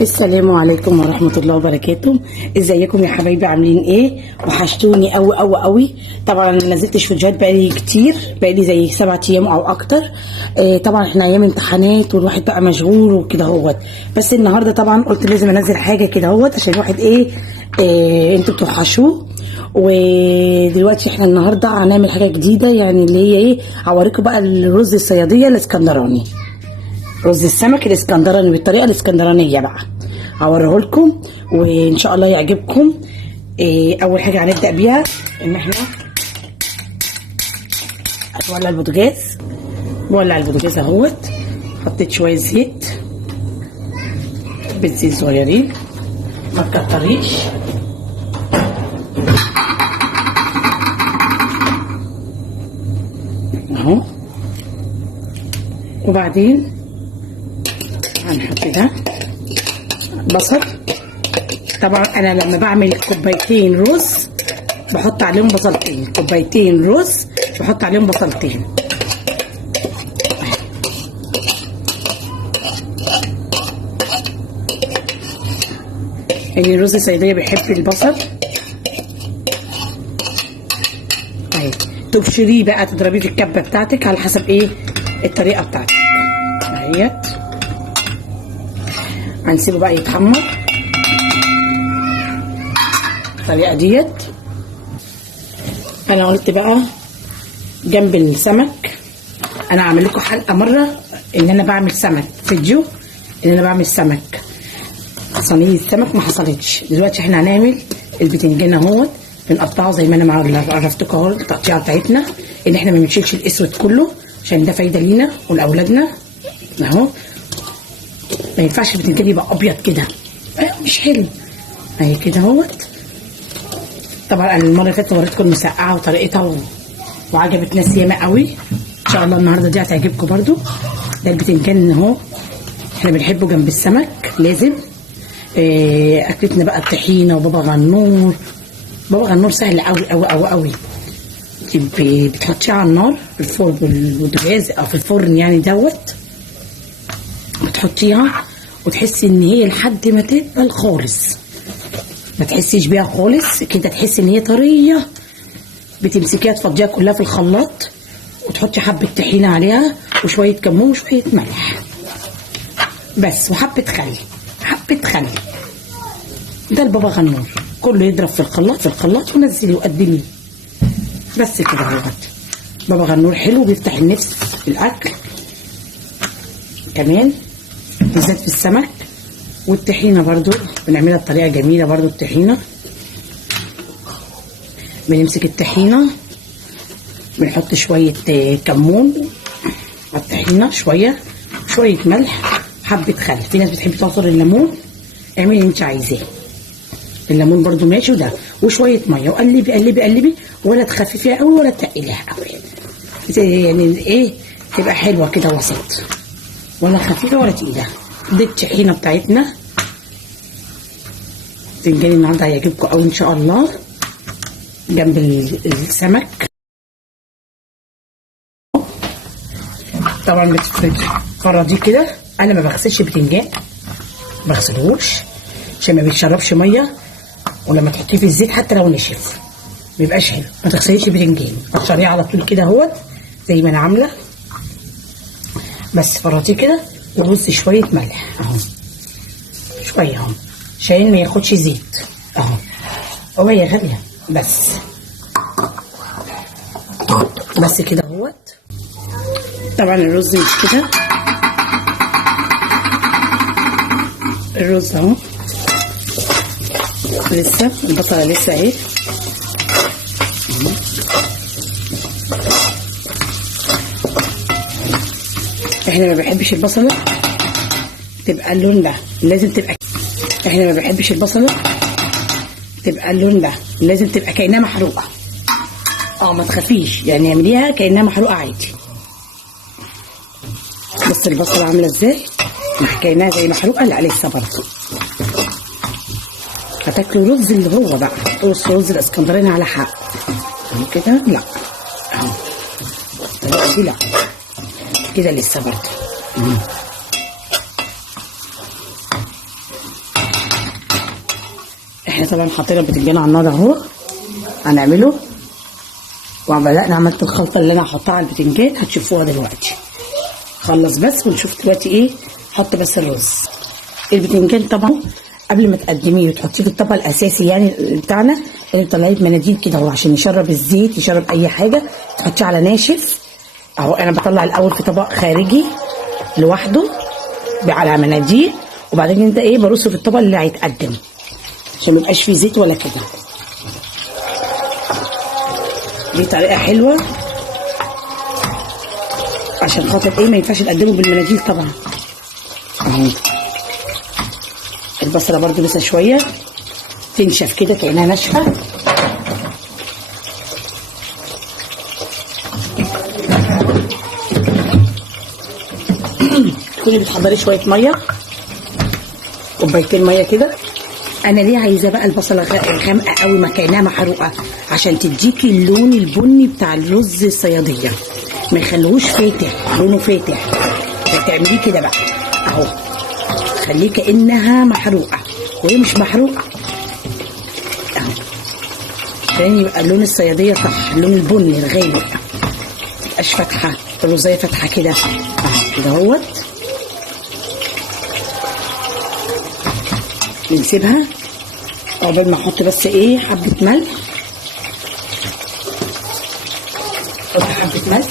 السلام عليكم ورحمة الله وبركاته. ازيكم يا حبايبي، عاملين ايه؟ وحشتوني قوي قوي قوي. طبعا انا نزلتش فيديوهات بقالي كتير، بقالي زي 7 ايام او اكتر. طبعا احنا ايام امتحانات والواحد بقى مشغول وكده اهوت. بس النهارده طبعا قلت لازم انزل حاجه كده اهوت عشان الواحد انتوا بتوحشوه. ودلوقتي احنا النهارده هنعمل حاجه جديده، يعني اللي هي هوريكم بقى الرز الصياديه الاسكندراني، رز السمك الاسكندراني بالطريقه الاسكندرانيه بقى هوريه لكم وان شاء الله يعجبكم. اول حاجه هنبدا بيها ان احنا هنولع البوتاجاز. بولع البوتاجاز اهوت، حطيت شويه زيت، حبه زيت صغيرين ما تكتريش. اهو، وبعدين هنحط ده بصل. طبعا انا لما بعمل كوبايتين رز بحط عليهم بصلتين، كوبايتين رز بحط عليهم بصلتين. يعني الرز الصياديه بيحب البصل. اهي تبشريه بقى، تضربيه في الكبه بتاعتك على حسب الطريقه بتاعتك. اهيت هنسيبه بقى يتحمر الطريقه ديت. انا قلت بقى جنب السمك انا هعمل لكم حلقه مره ان انا بعمل سمك، فيديو ان انا بعمل سمك صينيه سمك، ما حصلتش. دلوقتي احنا هنعمل البتنجان اهوت، بنقطعه زي ما انا عرفتكم اهو التقطيعه بتاعتنا، ان احنا ما بنشيلش الاسود كله عشان ده فايده لينا ولاولادنا. اهو ما ينفعش البتنجان يبقى ابيض كده، مش حلو. اهي كده اهوت. طبعا انا المره اللي فاتت وريتكم المسقعه وطريقتها وعجبت ناس ياما قوي. ان شاء الله النهارده دي هتعجبكم برده. ده البتنجان اهو، احنا بنحبه جنب السمك لازم. اكلتنا بقى الطحينه وبابا غنور. بابا غنور سهل قوي قوي قوي قوي. بتحطيه على النار في الفرن بالبوتاجاز او في الفرن يعني دوت، بتحطيها وتحسي ان هي لحد ما تقبل خالص، ما تحسيش بيها خالص كده، تحسي ان هي طريه. بتمسكيها تفضيها كلها في الخلاط وتحطي حبه طحينه عليها وشويه كمون وشويه ملح بس، وحبه خل، حبه خل. ده البابا غنور كله يضرب في الخلاط ونزلي وقدميه بس كده اهوت. بابا غنور حلو، بيفتح النفس في الاكل كمان، بالذات في السمك. والطحينه برضو بنعملها بطريقه جميله برضو. الطحينه بنمسك الطحينه بنحط شويه كمون على الطحينه، شويه ملح، حبه خل. في ناس بتحب تعصر الليمون، اعملي اللي انت عايزاه. الليمون برضو ماشي، وده وشويه ميه، وقلبي قلبي قلبي، ولا تخففيها قوي ولا تقليها قوي، يعني تبقى حلوه كده وسط، ولا خفيفه ولا تقيله. دي الطحينه بتاعتنا. بتنجان النهارده هيعجبكم قوي ان شاء الله جنب السمك. طبعا بتفرديه كده. انا ما بغسلش البتنجان، ما بغسلهوش عشان ما بيتشربش ميه، ولما تحطيه في الزيت حتى لو نشف ما بيبقاش حلو. ما تغسليش البتنجان، قشريه على طول كده اهوت زي ما انا عامله بس. فرطيه كده ورصي شويه ملح اهو، شويه اهو عشان ما ياخدش زيت اهو. هو هي غاليه بس كده اهوت. طبعا الرز مش كده، الرز اهو لسه، البصله لسه اهي. احنا ما بنحبش البصله تبقى اللون ده، لازم تبقى احنا ما بنحبش البصله تبقى اللون ده، لازم تبقى كأنها محروقه. ما تخافيش، يعني اعمليها كأنها محروقه عادي. بص البصله عامله ازاي، كأنها زي محروقه. لا لسه برضه. هتاكلوا رز اللي هو بقى رز الاسكندراني على حق كده. لا اهو دلوقتي لا كده لسه برضه. طبعا حطينا البتنجان على النار اهو، هنعمله. وبدأنا عملت الخلطه اللي انا هحطها على البتنجان، هتشوفوها دلوقتي. خلص بس ونشوف دلوقتي ايه. حط بس الرز. البتنجان طبعا قبل ما تقدميه وتحطيه في الطبق الاساسي يعني بتاعنا، اللي طلعيه بمناديل كده اهو عشان يشرب الزيت، يشرب اي حاجه، تحطيه على ناشف اهو. انا بطلع الاول في طبق خارجي لوحده على مناديل، وبعدين انت ايه برصه في الطبق اللي هيتقدم عشان ما يبقاش فيه زيت ولا كده. دي طريقه حلوه عشان خاطر ايه ما ينفعش نقدمه بالمناديل طبعا اهو. البصله برده لسه شويه تنشف كده كانها ناشفه. تكوني بتحضري شويه ميه، كوبايتين ميه كده. انا ليه عايزه بقى البصله غامقه قوي ما كانها محروقه؟ عشان تديكي اللون البني بتاع الرز الصياديه، ما يخلوهوش فاتح، لونه فاتح. فتعمليه كده بقى اهو، خليه كانها محروقه وهي مش محروقه اهو، عشان يبقى اللون الصياديه صح، اللون البني الغامق، متبقاش فاتحه الرزايه فاتحه كده اهو كده اهوت. بنسيبها عقبال ما احط بس ايه حبه ملح. احط حبه ملح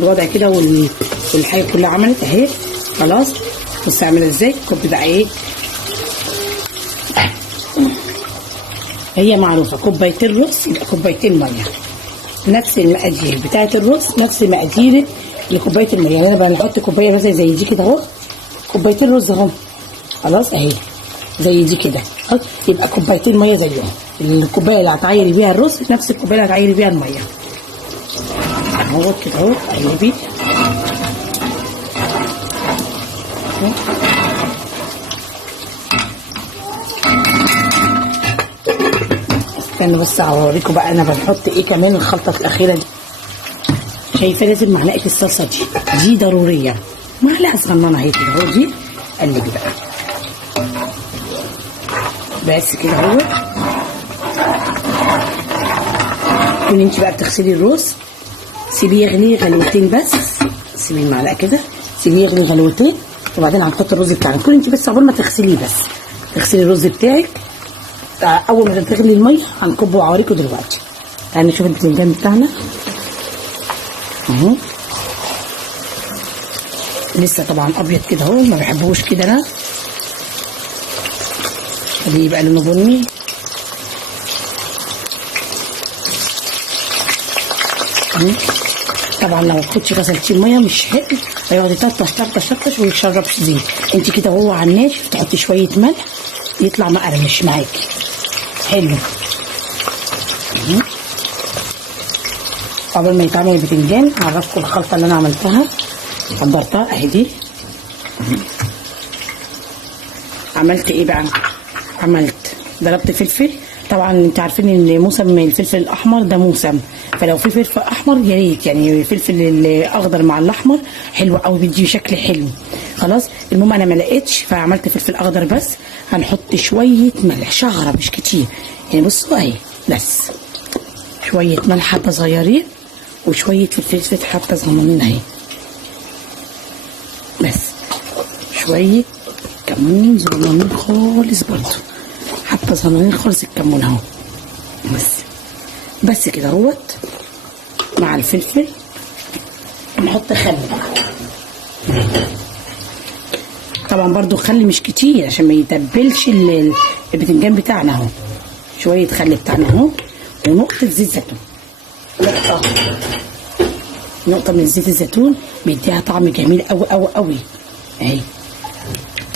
الوضع كده والحاجه كلها عملت اهي خلاص. بص اعملها ازاي. كوب بقى ايه، هي معروفه كوبايتين رز يبقى كوبايتين ميه، نفس المقادير بتاعه الرز نفس مقادير لكوبايه الميه. يعني انا بحط كوبايه مثلا زي دي كده اهو، كوبايتين رز اهو خلاص اهي زي دي كده، يبقى كوبايتين ميه زيهم. الكوبايه اللي هتعيري بيها الرز نفس الكوبايه اللي هتعيري بيها الميه اهو كده اهو. قلبي استنوا بس هوريكم بقى انا بنحط ايه كمان الخلطه الاخيره دي. شايفه لازم معلقه الصلصه دي ضروريه، معلقه صغننه اهي كده اهو. دي قلبي بقى بس كده اهو. تكوني انت بقى بتغسلي الرز، سيبيه يغلي غلوتين بس، سيبيه المعلقه كده سيبيه يغلي غلوتين، وبعدين هنحط الرز بتاعنا. تكوني انت بس عقبال ما تغسليه، بس تغسلي الرز بتاعك. اول ما تغلي الميه هنكبه وهوريكم دلوقتي. تعالوا نشوف البتنجان بتاعنا اهو. لسه طبعا ابيض كده اهو، ما بحبهوش كده انا، خليه يبقى لونه بني. طبعا لو كنتش غسلتيه الميه مش حلو، هيقعد يطرطش طرطش طرطش وما يشربش زيت. انت كده وهو على الناشف تحطي شويه ملح يطلع مقرمش معاكي حلو. قبل ما يتعمل البتنجان هعرفكم الخلطه اللي انا عملتها حضرتها اهي. دي عملت ايه بقى؟ ضربت فلفل. طبعا انت عارفين ان موسم الفلفل الاحمر ده موسم، فلو في فلفل احمر يا ريت، يعني الفلفل الاخضر مع الاحمر حلو قوي بيدي شكل حلو. خلاص المهم انا ما لقيتش فعملت فلفل اخضر بس. هنحط شويه ملح شعره مش كتير، يعني بصوا اهي بس شويه ملح حبه صغيرين وشويه فلفل حبه صغننين اهي بس. شويه كمون صغننين خالص برضه، حبه صغننين خالص الكمون اهو بس بس كده اهوت مع الفلفل. نحط خل طبعا برضو، خل مش كتير عشان ما يتبلش البتنجان بتاعنا اهو. شويه خل بتاعنا اهو، ونقطه زيت زيتون. نقطه من زيت الزيتون بيديها طعم جميل قوي قوي قوي اهي.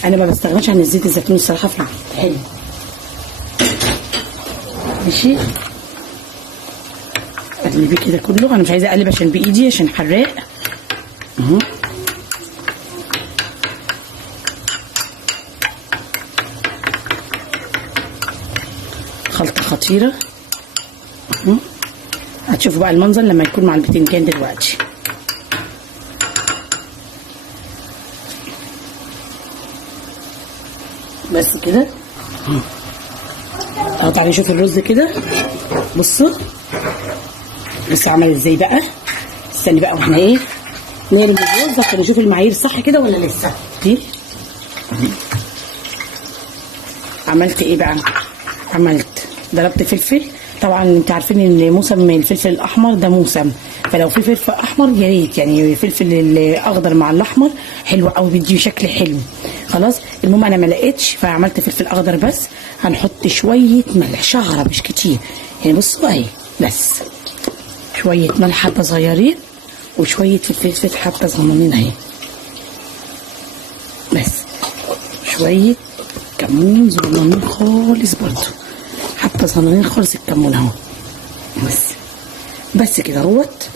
انا ما بستغناش عن الزيت الزيتون الصراحه في حلو. ماشي، اقلبيه كده كله. انا مش عايزه اقلب عشان بايدي عشان حراق اهو. خلطه خطيره اهو. هتشوفوا بقى المنظر لما يكون مع البتنجان دلوقتي. بس كده اهو. تعالوا نشوف الرز كده. بصوا عمل ازاي بقى. استني بقى واحنا ايه نرمي الرز عشان نشوف المعايير صح كده ولا لسه. دي عملت ايه بقى؟ عملت ضربت فلفل. طبعا انتوا عارفين ان موسم الفلفل الاحمر ده موسم، فلو في فلفل احمر يا ريت، يعني الفلفل الاخضر مع الاحمر حلو قوي، بيدي شكل حلو. خلاص المهم انا ما لقيتش فعملت فلفل اخضر بس. هنحط شويه ملح، شعره مش كتير يعني. بصوا اهي، بس شويه ملح حبه صغيرين، وشويه فلفل حبه صغننين اهي. بس شويه كمون صغننين خالص برضو، حبه صغننين خالص الكمون اهو. بس كده اهوت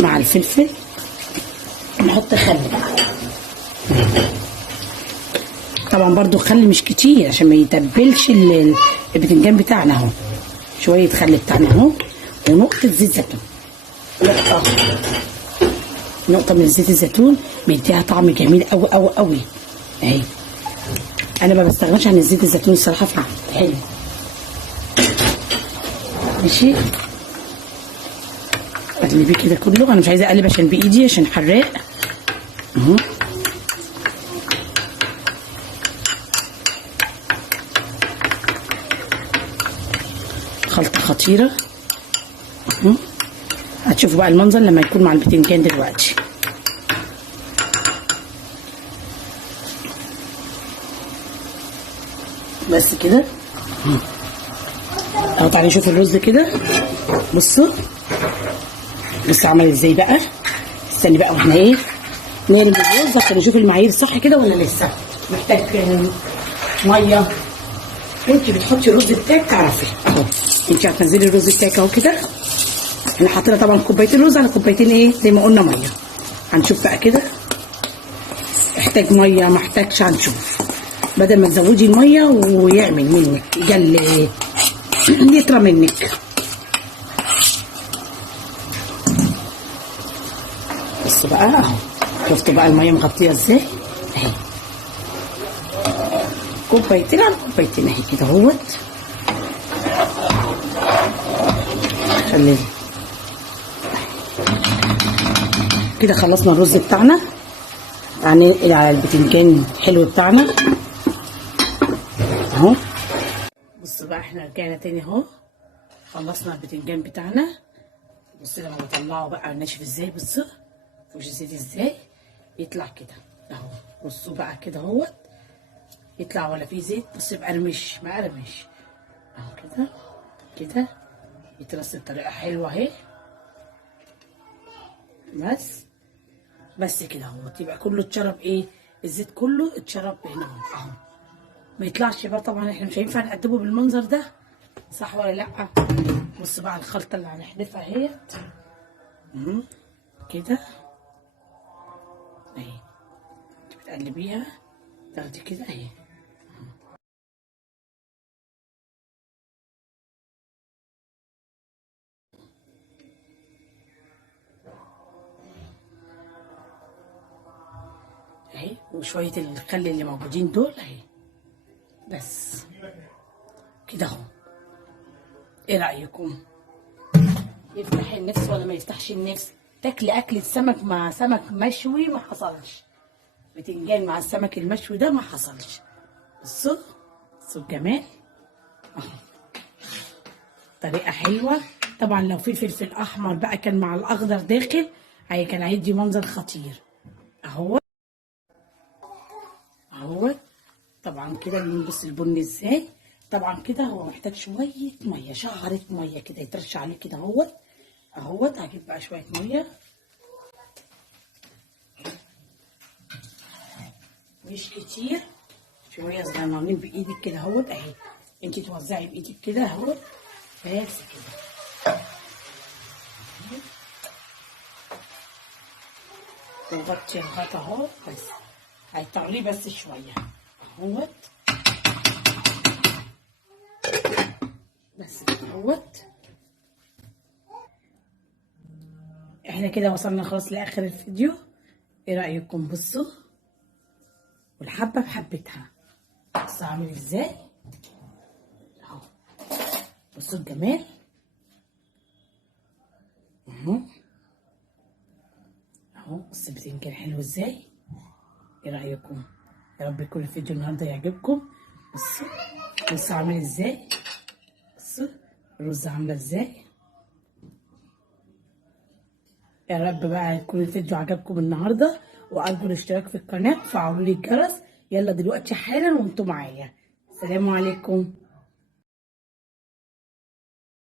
مع الفلفل. نحط خل طبعا برضو، خل مش كتير عشان ما يتبلش البتنجان بتاعنا اهو. شويه خل بتاعنا اهو، ونقطه زيت زيتون. نقطه من زيت الزيتون بيديها طعم جميل قوي قوي قوي اهي. انا ما بستغناش عن الزيت الزيتون الصراحه في حلو. ماشي، اقلبيه كده كله. انا مش عايزه اقلب عشان بايدي عشان حراق اهو. خلطه خطيره اهو. هتشوفوا بقى المنظر لما يكون مع البتنجان دلوقتي. بس كده اهو. تعالوا نشوف الرز كده. بصوا عمل ازاي بقى. استني بقى واحنا ايه نرمي الرز عشان نشوف المعايير صح كده ولا لسه. محتاج ميه. انت بتحطي الرز بتاعك تعرفي اهو. انت هتنزلي الرز بتاعك اهو كده. احنا حاطين طبعا كوبايتين رز على كوبايتين ايه زي ما قلنا ميه. هنشوف بقى كده احتاج ميه ما احتاجش. هنشوف بدل ما تزودي الميه ويعمل منك يطرى منك. بس بقى اهو. شفتوا بقى الميه مغطيه ازاي اهي. كوبايتين على كوبايتين اهي كده اهوت. خلينا كده خلصنا الرز بتاعنا. هننقل على البتنجان الحلو بتاعنا اهو. بصوا بقى احنا رجعنا تاني اهو. خلصنا البتنجان بتاعنا. بصوا لما بطلعه بقى ناشف ازاي. بصوا مش زيت ازاي يطلع كده اهو. بصوا بقى كده اهوت يطلع ولا فيه زيت. بصوا مقرمش مقرمش اهو كده كده. يترص بطريقه حلوه اهي. بس كده اهوت. يبقى كله اتشرب ايه الزيت كله اتشرب هنا اهو. ما يطلعش بقى طبعا. احنا مش هينفع نقدمه بالمنظر ده صح ولا لا. بص بقى الخلطه اللي هنحذفها اهيت كده اهي. بتقلبيها تاخدي كده اهي. اهي وشويه الخل اللي موجودين دول اهي. بس كده اهو. ايه رايكم؟ يفتح النفس ولا ما يفتحش النفس؟ تاكلي اكله سمك مع سمك مشوي ما حصلش. بتنجان مع السمك المشوي ده ما حصلش. بصوا الجمال اهو. طريقه حلوه طبعا لو في فلفل احمر بقى كان مع الاخضر داخل كان هيدي منظر خطير. اهو اهو طبعا كده بنبص البني ازاي. طبعا كده هو محتاج شويه ميه، شعره ميه كده يترش عليه كده اهوت. اهوت هجيب بقى شويه ميه مش كتير، شويه صغننين بايدك كده اهوت. اهي انت توزعي بايدك كده اهوت بس كده. تغطي الغطا اهو بس، هيطريه بس شويه اهوت بس كده اهوت. احنا كده وصلنا خلاص لاخر الفيديو. ايه رايكم؟ بصوا والحبه بحبتها، بصوا عامل ازاي اهو. بصوا الجمال اهو اهو. بص البتنجان حلو ازاي. ايه رايكم؟ يا رب يكون الفيديو النهارده يعجبكم. بصوا بصوا عامل ازاي. بصوا الرز عامله ازاي. يا رب بقى يكون الفيديو عجبكم النهارده، وارجو الاشتراك في القناه وفعلوا لي الجرس. يلا دلوقتي حالا وانتم معايا. السلام عليكم.